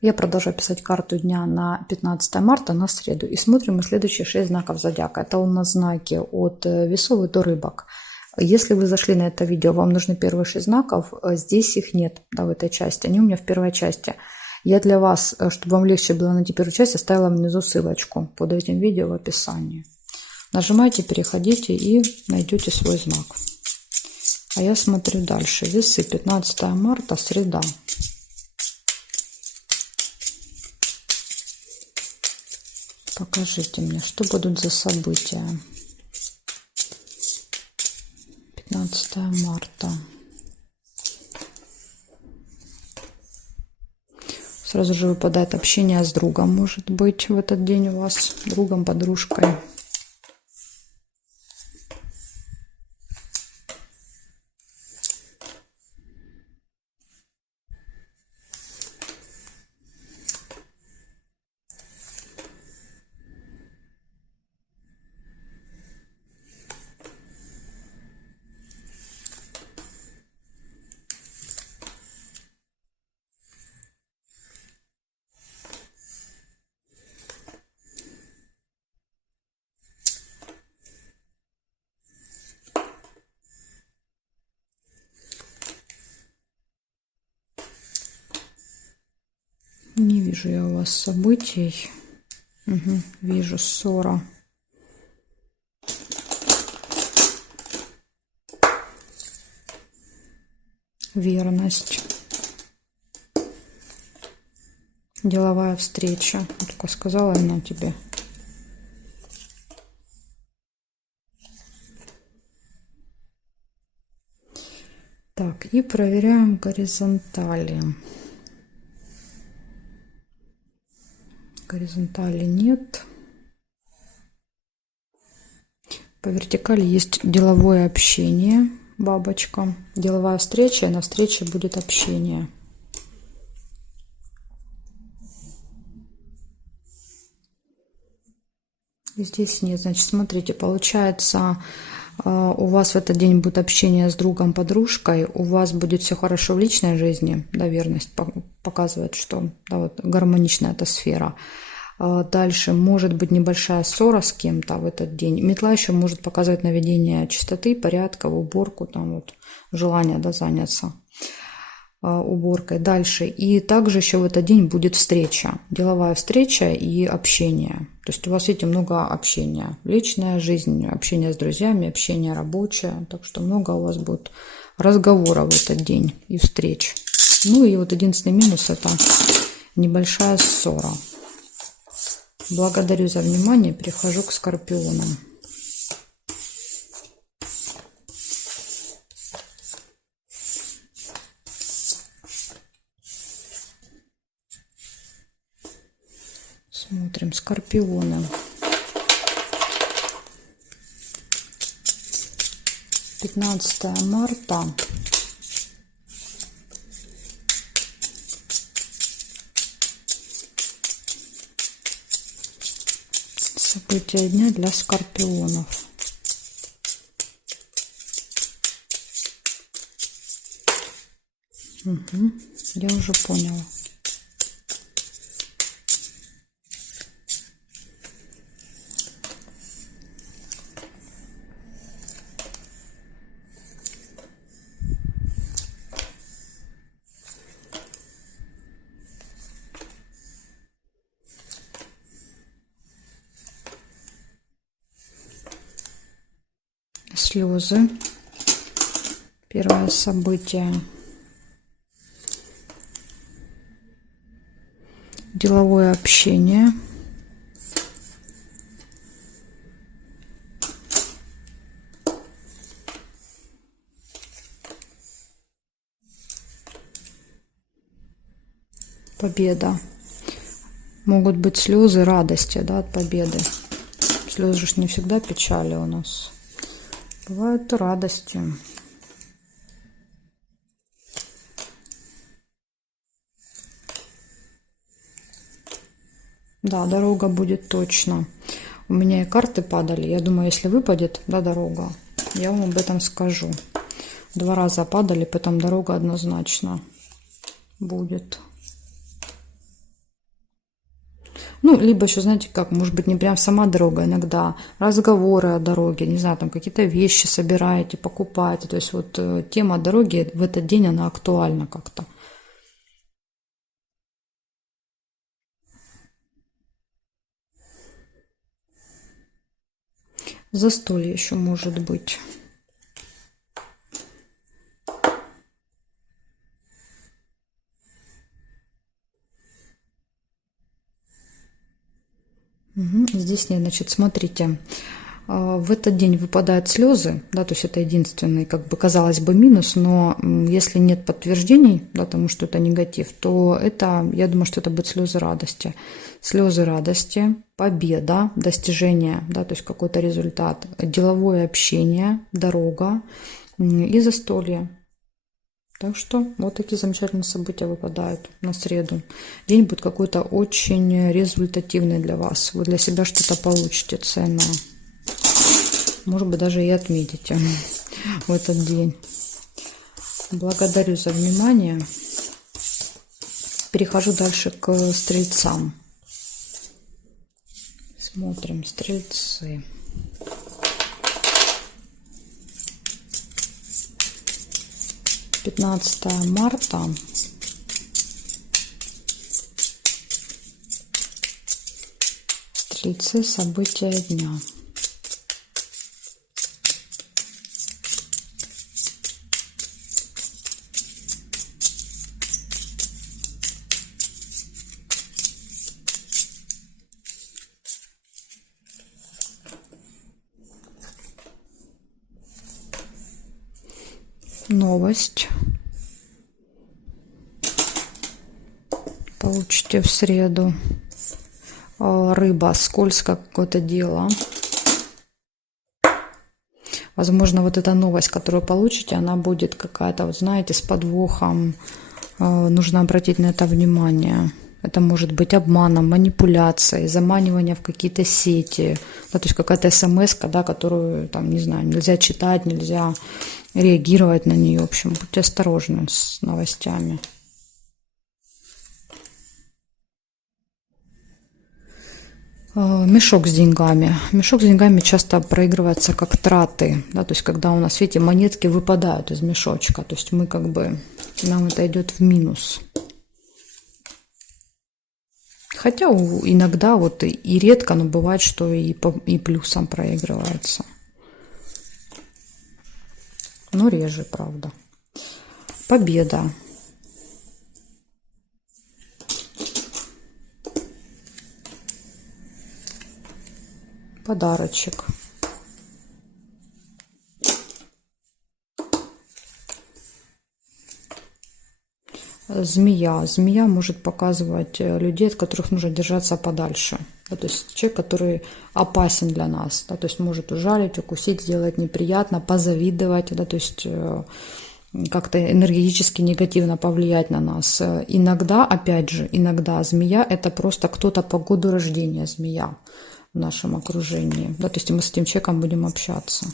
Я продолжаю писать карту дня на 15 марта, на среду. И смотрим мы следующие 6 знаков зодиака. Это у нас знаки от весов до рыбок. Если вы зашли на это видео, вам нужны первые 6 знаков. Здесь их нет, да, в этой части. Они у меня в первой части. Я для вас, чтобы вам легче было найти первую часть, оставила внизу ссылочку под этим видео в описании. Нажимайте, переходите и найдете свой знак. А я смотрю дальше. Весы, 15 марта, среда. Покажите мне, что будут за события. 15 марта. Сразу же выпадает общение с другом, может быть, в этот день у вас, другом, подружкой. Не вижу я у вас событий. Угу, вижу ссора. Верность. Деловая встреча. Я только сказала она тебе. Так, и проверяем горизонтали. Горизонтали нет. По вертикали есть деловое общение, бабочка. Деловая встреча, и на встрече будет общение. Здесь нет. Значит, смотрите, получается, у вас в этот день будет общение с другом, подружкой, у вас будет все хорошо в личной жизни, да, верность показывает, что да, вот, гармоничная эта сфера. Дальше может быть небольшая ссора с кем-то в этот день. Метла еще может показывать наведение чистоты, порядка, уборку, там вот желание, да, заняться уборкой. Дальше. И также еще в этот день будет встреча, деловая встреча и общение. То есть у вас, видите, много общения. Личная жизнь, общение с друзьями, общение рабочее. Так что много у вас будет разговоров в этот день и встреч. Ну и вот единственный минус — это небольшая ссора. Благодарю за внимание. Перехожу к скорпионам. Смотрим скорпионы. 15 марта. События дня для скорпионов. Угу, я уже поняла. Слезы. Первое событие. Деловое общение. Победа. Могут быть слезы радости, да, от победы. Слезы же не всегда печали у нас. Бывают радости. Да, дорога будет точно. У меня и карты падали. Я думаю, если выпадет, да, дорога, я вам об этом скажу. 2 раза падали, потом дорога однозначно будет. Ну, либо еще, знаете, как, может быть, не прям сама дорога, иногда разговоры о дороге, не знаю, там какие-то вещи собираете, покупаете. То есть вот тема дороги в этот день, она актуальна как-то. Застолье еще может быть. Здесь нет, значит, смотрите, в этот день выпадают слезы, да, то есть это единственный, как бы, казалось бы, минус, но если нет подтверждений, да, тому, что это негатив, то это, я думаю, что это будут слезы радости, победа, достижение, да, то есть какой-то результат, деловое общение, дорога и застолье. Так что вот такие замечательные события выпадают на среду. День будет какой-то очень результативный для вас. Вы для себя что-то получите ценное. Может быть, даже и отметите в этот день. Благодарю за внимание. Перехожу дальше к стрельцам. Смотрим, стрельцы. Пятнадцатое марта. Стрельцы, события дня. Новость. Получите в среду. Рыба, скользкое какое-то дело. Возможно, вот эта новость, которую получите, она будет какая-то, вот знаете, с подвохом. Нужно обратить на это внимание. Это может быть обманом, манипуляцией, заманивание в какие-то сети. Да, то есть какая-то смс-ка, да, которую, там, не знаю, нельзя читать, нельзя реагировать на нее. В общем, будьте осторожны с новостями. Мешок с деньгами. Мешок с деньгами часто проигрывается как траты. Да, то есть когда у нас, видите, монетки выпадают из мешочка. То есть мы как бы, нам это идет в минус. Хотя иногда вот и редко, но бывает, что и плюсом проигрывается. Но реже, правда. Победа. Подарочек. Змея. Змея может показывать людей, от которых нужно держаться подальше. Да, то есть человек, который опасен для нас. Да, то есть может ужалить, укусить, сделать неприятно, позавидовать. Да, то есть как-то энергетически негативно повлиять на нас. Иногда, опять же, иногда змея – это просто кто-то по году рождения змея в нашем окружении. Да, то есть мы с этим человеком будем общаться.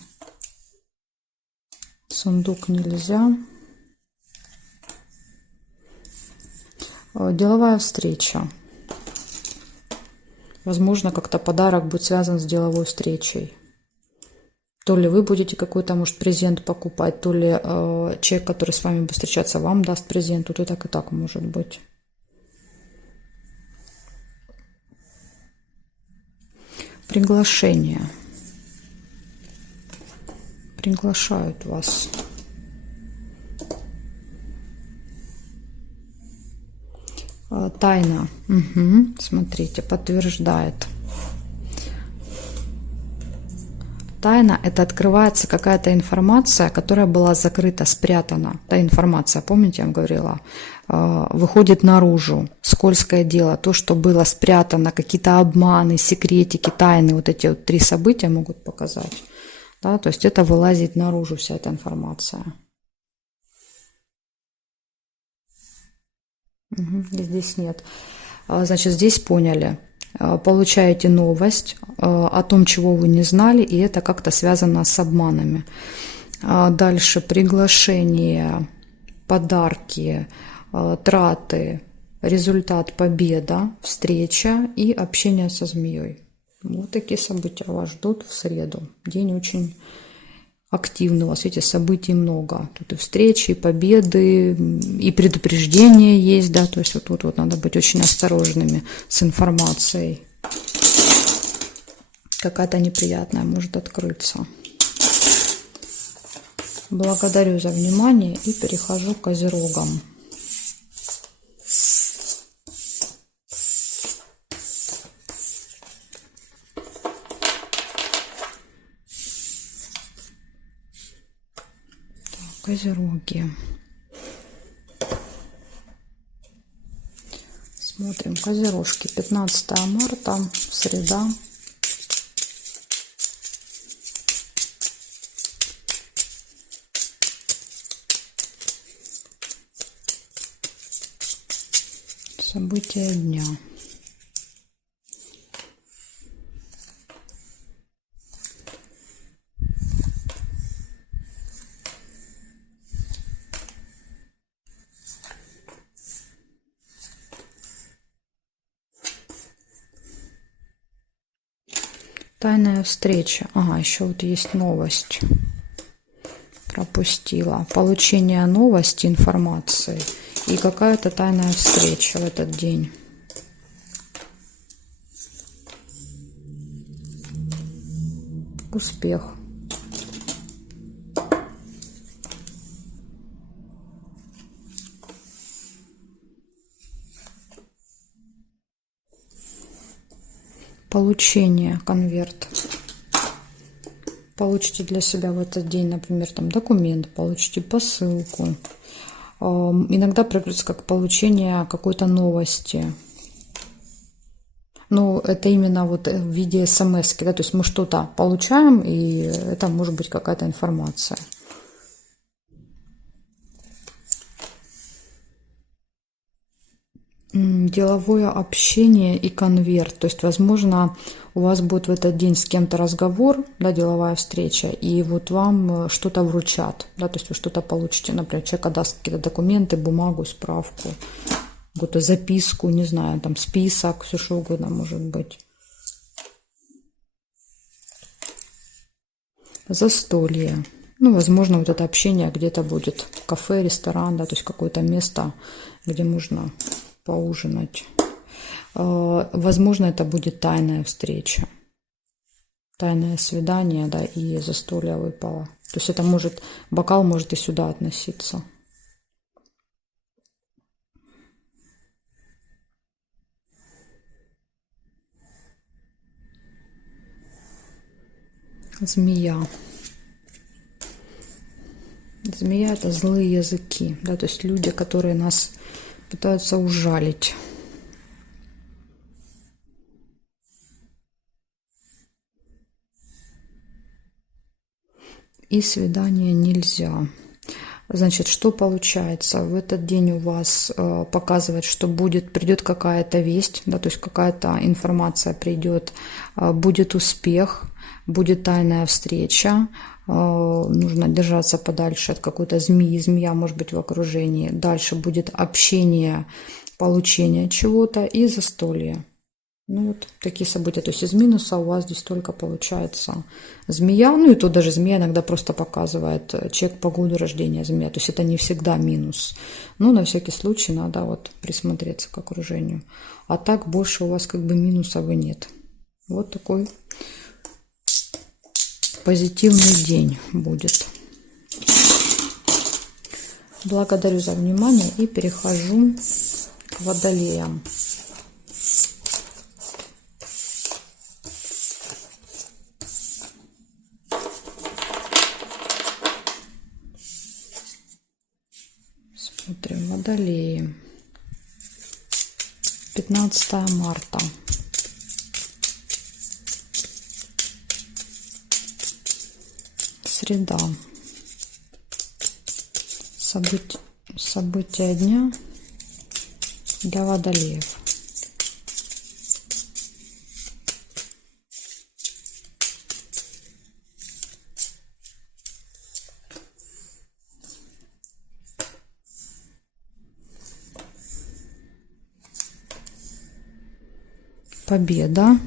Сундук нельзя. Деловая встреча. Возможно, как-то подарок будет связан с деловой встречей. То ли вы будете какой-то, может, презент покупать, то ли человек, который с вами будет встречаться, вам даст презент. Тут и так может быть. Приглашение. Приглашают вас. Тайна. Угу. Смотрите, подтверждает. Тайна – это открывается какая-то информация, которая была закрыта, спрятана. Та информация, помните, я вам говорила, выходит наружу. Скользкое дело, то, что было спрятано, какие-то обманы, секретики, тайны. Вот эти вот 3 события могут показать. Да, то есть это вылазит наружу, вся эта информация. Угу, здесь нет. Значит, здесь поняли. Получаете новость о том, чего вы не знали, и это как-то связано с обманами. Дальше приглашение, подарки, траты. результат, победа, встреча и общение со змеей. Вот такие события вас ждут в среду. День очень активный, у вас, видите, событий много. Тут и встречи, и победы, и предупреждения есть, да, то есть вот тут вот надо быть очень осторожными с информацией. Какая-то неприятная может открыться. Благодарю за внимание и перехожу к козерогам. Козероги. Смотрим, козерожки. 15 марта, среда. События дня. Тайная встреча. Ага, еще вот есть новость. Пропустила. Получение новости, информации. И какая-то тайная встреча в этот день. Успех. Получение, конверт. Получите для себя в этот день, например, там документ, получите посылку. Иногда проявляется как получение какой-то новости. Ну, это именно вот в виде смс-ки, да, то есть мы что-то получаем, и это может быть какая-то информация. Деловое общение и конверт. То есть, возможно, у вас будет в этот день с кем-то разговор, да, деловая встреча, и вот вам что-то вручат, да, то есть вы что-то получите, например, человек даст какие-то документы, бумагу, справку, какую-то записку, не знаю, там список, все что угодно может быть. Застолье. Ну, возможно, вот это общение где-то будет кафе, ресторан, да, то есть какое-то место, где можно поужинать. Возможно, это будет тайная встреча, тайное свидание, да, и застолье выпало. То есть это может, бокал может и сюда относиться. Змея. Змея – это злые языки, да, то есть люди, которые нас пытаются ужалить. И свидания нельзя. Значит, что получается? В этот день у вас показывает, что придет какая-то весть, да, то есть какая-то информация придет, будет успех, будет тайная встреча, нужно держаться подальше от какой-то змеи, змея может быть в окружении. Дальше будет общение, получение чего-то и застолье. Ну вот такие события. То есть из минуса у вас здесь только получается змея. Ну и то даже змея иногда просто показывает человек по году рождения змея. То есть это не всегда минус. Но на всякий случай надо вот присмотреться к окружению. А так больше у вас как бы минусов и нет. Вот такой позитивный день будет. Благодарю за внимание и перехожу к водолеям. Смотрим, водолеи. 15 марта. Среда. События дня для водолеев. Победа.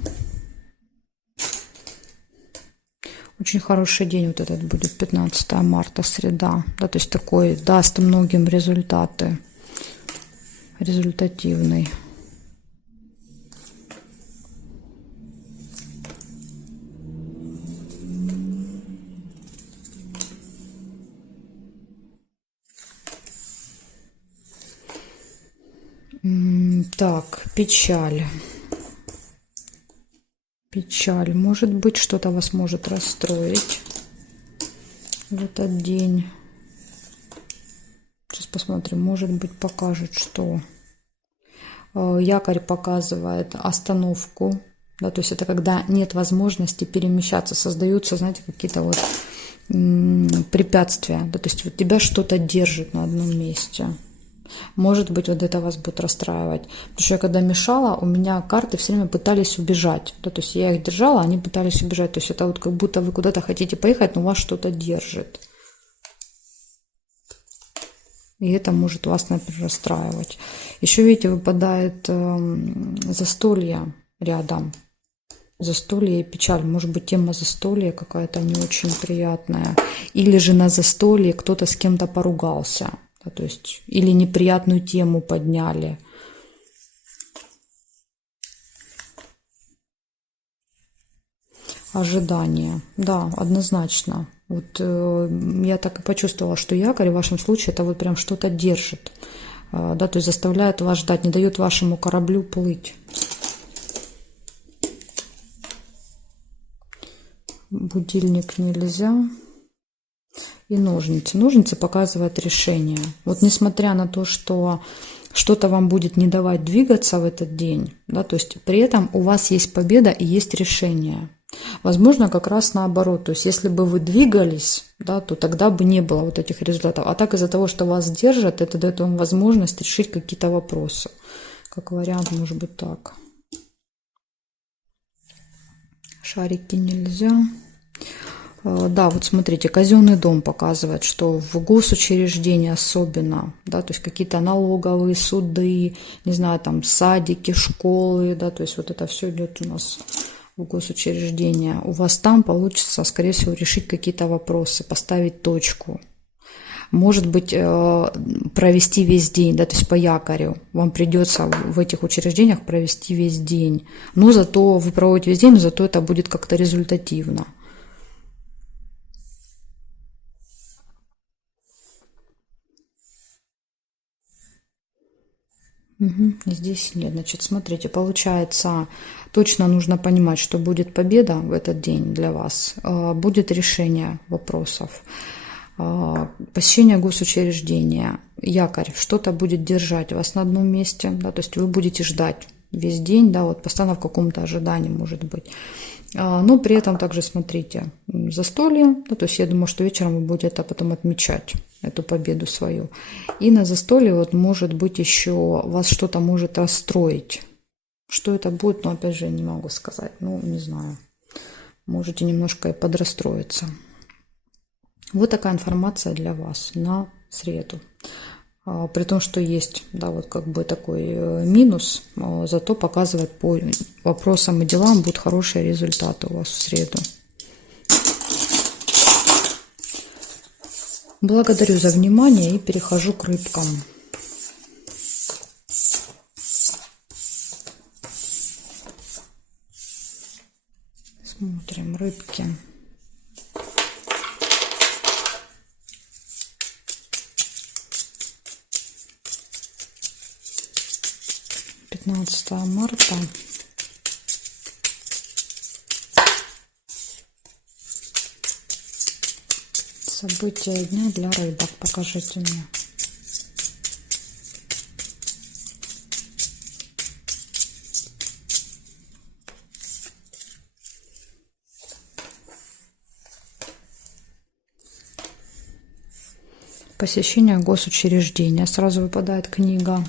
Очень хороший день вот этот будет, 15 марта, среда. Да, то есть такой даст многим результаты. Результативный. Так, печаль. Печаль. Может быть, что-то вас может расстроить в этот день. Сейчас посмотрим. Может быть, покажет, что якорь показывает остановку. Да, то есть это когда нет возможности перемещаться, создаются, знаете, какие-то вот препятствия. Да, то есть вот тебя что-то держит на одном месте. Может быть, вот это вас будет расстраивать. Потому что я когда мешала, у меня карты все время пытались убежать. Да, то есть я их держала, они пытались убежать. То есть это вот как будто вы куда-то хотите поехать, но вас что-то держит. И это может вас, например, расстраивать. Еще, видите, выпадает застолье рядом. Застолье и печаль. Может быть, тема застолья какая-то не очень приятная. Или же на застолье кто-то с кем-то поругался. Да, то есть, или неприятную тему подняли. Ожидание. Да, однозначно. Вот я так и почувствовала, что якорь в вашем случае это вот прям что-то держит. Да, то есть заставляет вас ждать, не дает вашему кораблю плыть. Будильник нельзя. И ножницы. Ножницы показывают решение. Вот несмотря на то, что что-то вам будет не давать двигаться в этот день, да, то есть при этом у вас есть победа и есть решение. Возможно, как раз наоборот. То есть если бы вы двигались, да, то тогда бы не было вот этих результатов. А так из-за того, что вас держат, это дает вам возможность решить какие-то вопросы. Как вариант, может быть так. Шарики нельзя. Да, вот смотрите, казенный дом показывает, что в госучреждении особенно, да, то есть какие-то налоговые суды, не знаю, там садики, школы, да, то есть вот это все идет у нас в госучреждения. У вас там получится, скорее всего, решить какие-то вопросы, поставить точку. Может быть, провести весь день, да, то есть по якорю. Вам придется в этих учреждениях провести весь день. Но зато вы проводите весь день, но зато это будет как-то результативно. Угу. Здесь нет. Значит, смотрите, получается, точно нужно понимать, что будет победа в этот день для вас, будет решение вопросов, посещение госучреждения, якорь, что-то будет держать вас на одном месте, да, то есть вы будете ждать весь день, да, вот постоянно в каком-то ожидании, может быть. Но при этом также смотрите, застолье, да, то есть я думаю, что вечером вы будете это потом отмечать, эту победу свою. И на застолье вот может быть еще вас что-то может расстроить. Что это будет, но опять же не могу сказать, ну не знаю. Можете немножко и подрастроиться. Вот такая информация для вас на среду. При том, что есть, да, вот как бы такой минус, зато показывает по вопросам и делам будут хорошие результаты у вас в среду. Благодарю за внимание и перехожу к рыбкам. Смотрим рыбки. Пятнадцатое марта. События дня для рыбок. Покажите мне. Посещение госучреждения. Сразу выпадает книга.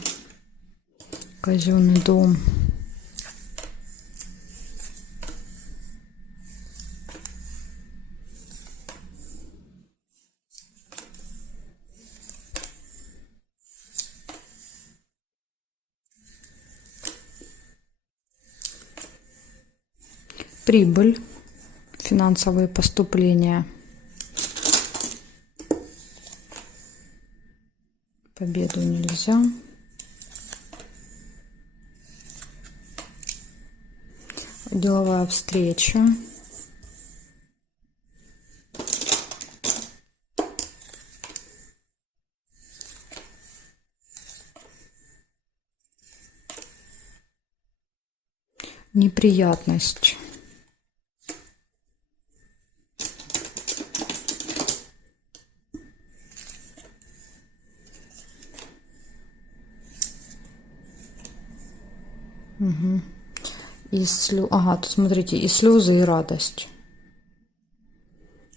Казенный дом. Прибыль, финансовые поступления. Победу нельзя. Деловая встреча. Неприятность. Угу. Ага, тут смотрите, и слезы, и радость.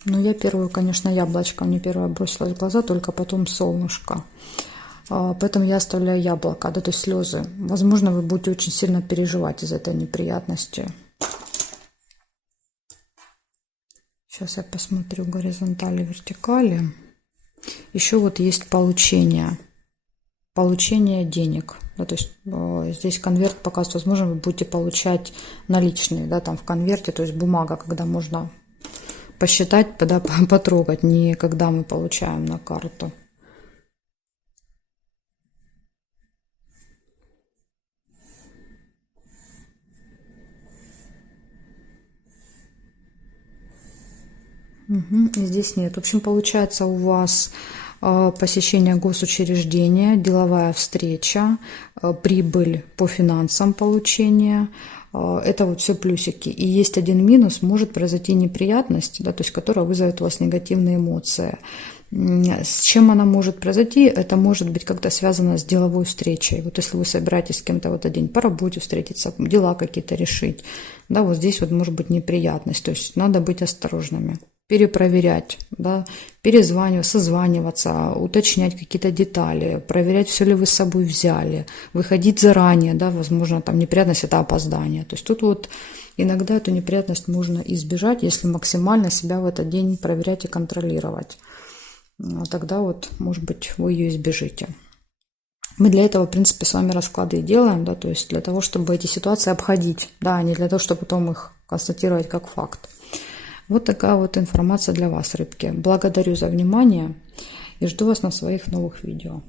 Ну, я первую, конечно, яблочко, мне первое бросилось в глаза, только потом солнышко. Поэтому я оставляю яблоко, да, то есть слезы. Возможно, вы будете очень сильно переживать из этой неприятности. Сейчас я посмотрю горизонтали, вертикали. Еще вот есть получение денег. Да, то есть здесь конверт показывает, возможно, вы будете получать наличные, да, там в конверте, то есть бумага, когда можно посчитать, да, потрогать, не когда мы получаем на карту. Угу, здесь нет. В общем, получается у вас посещение госучреждения, деловая встреча, прибыль по финансам получения. Это вот все плюсики. И есть один минус, может произойти неприятность, да, то есть которая вызовет у вас негативные эмоции. С чем она может произойти? Это может быть как-то связано с деловой встречей. Вот если вы собираетесь с кем-то в этот день по работе встретиться, дела какие-то решить, да, вот здесь вот может быть неприятность. То есть надо быть осторожными, перепроверять, да, перезванивать, созваниваться, уточнять какие-то детали, проверять, все ли вы с собой взяли, выходить заранее, да, возможно, там неприятность – это опоздание. То есть тут вот иногда эту неприятность можно избежать, если максимально себя в этот день проверять и контролировать. Тогда вот, может быть, вы ее избежите. Мы для этого, в принципе, с вами расклады и делаем, да, то есть для того, чтобы эти ситуации обходить, да, а не для того, чтобы потом их констатировать как факт. Вот такая вот информация для вас, рыбки. Благодарю за внимание и жду вас на своих новых видео.